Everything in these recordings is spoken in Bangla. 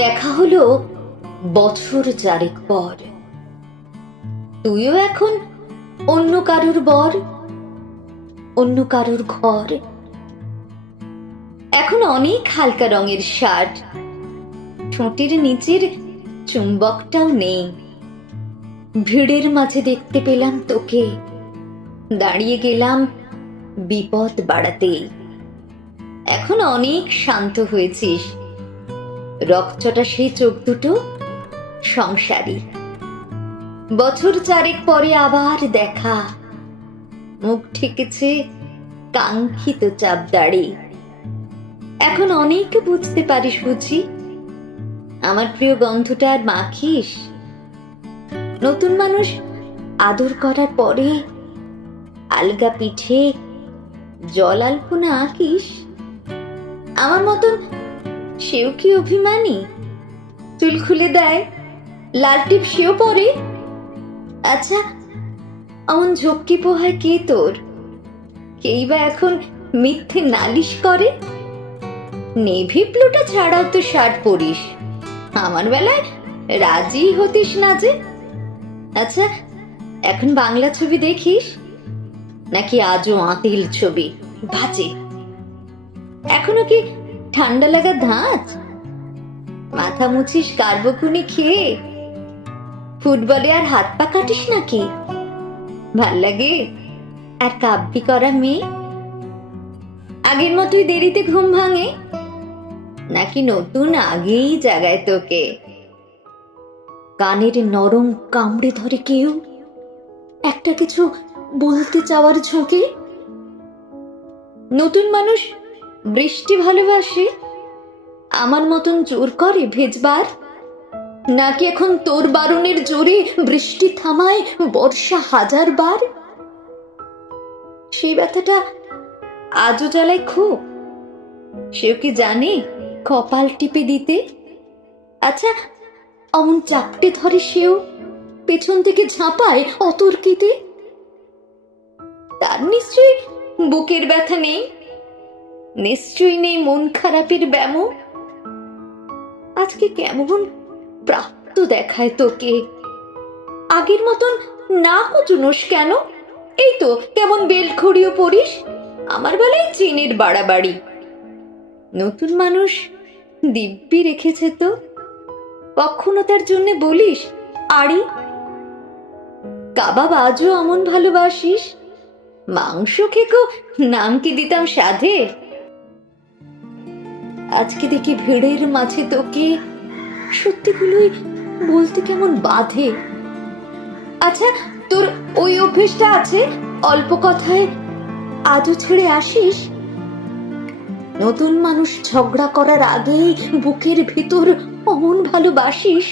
দেখা হলো বছর চারেক পর। তুইও এখন অন্য কারুর বর, অন্য কারুর ঘর। এখন অনেক হালকা রঙের শার্ট, ঠোঁটের নিচের চুম্বকটাও নেই। ভিড়ের মাঝে দেখতে পেলাম তোকে, দাঁড়িয়ে গেলাম বিপদ বাড়াতে। এখন অনেক শান্ত হয়েছিস, রকচটা সেই চোখ দুটো সংসারী। বছর চারেক পরে আবার দেখা, মুখ ঠেকেছে কাঙ্ক্ষিত চাপদাড়ি। এখন অনেক বুঝতে পারিস বুঝি, আমার প্রিয় গন্ধটা আর মাখিস। নতুন মানুষ আদর করার পরে আলগা পিঠে জল আলপনা আঁকিস। আমার মতন সেও কি অভিমানী? চুল খুলে দেয়, লাল টিপ সেও পরে। আচ্ছা, অমন ঝক্কি পোহায় কে তোর? কেই বা এখন মিথ্যে নালিশ করে? নেভি ব্লুটা ছাড়াও তো শার্ট পরিস, আমার বেলায় রাজি হতিস না যে। আচ্ছা, এখন বাংলা ছবি দেখিস নাকি আজও আঁতিল ছবি বাজে? এখনো কি ঠান্ডা লাগা ধাঁচ? মাথা মুছিস কার্বকুনি খেয়ে? ফুটবলে আর হাত পা কাটিস নাকি? ভাল লাগে আর কাব্যি করা মেয়ে? আগের মতোই দেরিতে ঘুম ভাঙে নাকি নতুন আগেই জাগায় তোকে? কানের নরম কামড়ে ধরে কেউ একটা কিছু বলতে চাওয়ার ঝোঁকে? নতুন মানুষ বৃষ্টি ভালোবাসে, আমার মতন জোর করে ভেজবার? নাকি এখন তোর বারণের জোরে বৃষ্টি থামায় বর্ষা হাজার বার? সেই ব্যথাটা আজও জ্বালায় খুব, সেও কি জানে কপাল টিপে দিতে? আচ্ছা, অমন চাপটে ধরে সেও পেছন থেকে ঝাঁপায় অতর্কিতে। তার নিশ্চয়ই বুকের ব্যথা নেই, নিশ্চয়ই নেই মন খারাপের ব্যামো। আজকে কেমন প্রাপ্ত দেখায় তোকে? আগের মতন না কুচুনোস কেন? এই তো কেমন বেল্ট ঘড়িও পরিস, আমার বেলায় চেনের বাড়াবাড়ি। নতুন মানুষ দিব্যি রেখেছে তো, কখনো তার জন্য বলিস আড়ি? কাবাব আজও অমন ভালোবাসিস? মাংস খেকো নাম কি দিতাম সাধে? আজকে দেখি ভিড়ের মাঝে তোকে সত্যিগুলোই বলতে কেমন বাধে। আচ্ছা, তোর ওই অভ্যেসটা আছে অল্প কথায় আজও ছেড়ে আসিস? নতুন মানুষ ঝগড়া করার আগেই বুকের ভিতর অমন ভালোবাসিস,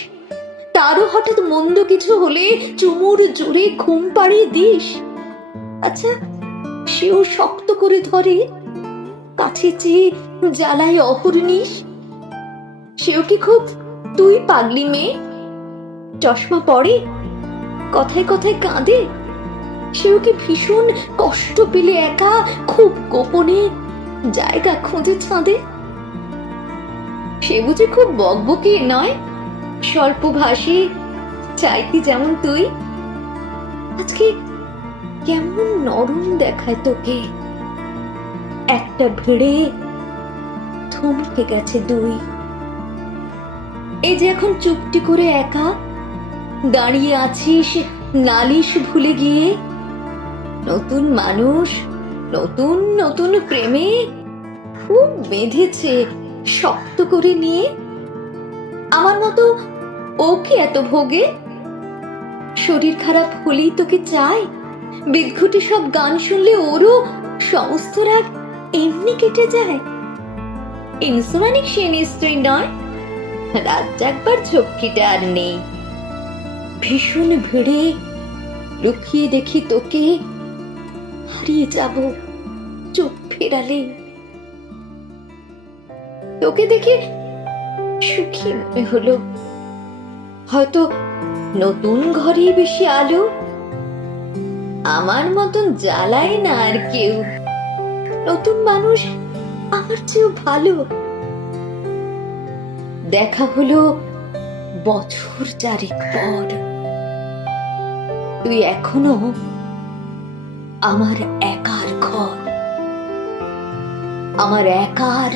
তারও হঠাৎ মন্দ কিছু হলে চুমুর জোরে ঘুম পাড়িয়ে দিস। আচ্ছা, সেও শক্ত করে ধরে, কাছে চেয়ে জ্বালায় অহর্নিশ। সেও কি খুব তুই পাগলি মেয়ে? চশমা পরে, কথায় কথায় কাঁদে? সেও কি ভীষণ কষ্ট পেলে একা খুব গোপনে জায়গা খুঁজে ছাঁদে? সে বুঝি খুব বকবকি নয়, স্বল্প ভাষী, চাইতি যেমন তুই? আজকে কেমন নরম দেখায় তোকে, একটা ভিড়ে থমকে গেছে দুই। এই যে এখন চুপটি করে একা দাঁড়িয়ে আছিস নালিশ ভুলে গিয়ে। নতুন মানুষ নতুন নতুন প্রেমে খুব বেঁধেছে শক্ত করে নিয়ে। আমার মতো ও কি এত ভোগে? শরীর খারাপ হলেই তোকে চায়, বিদঘুটে সব গান শুনলে ওরও সমস্ত রাগ এমনি কেটে যায়। ইনসুমানিক সে নিশ্চয়ই নয়, রাত জাগবার ঝক্কিটা আর নেই। ভীষণ ভিড়ে লুকিয়ে দেখি তোকে, হারিয়ে যাব চোখ ফেরালে। তোকে দেখে সুখী মনে হলো, হয়তো নতুন ঘরেই বেশি আলো। আমার মতন জ্বালায় না আর কেউ, নতুন মানুষ আমার চেয়েও ভালো। দেখা হলো বছর চারেক পর। তুই এখনো আমার একার ঘর, আমার একার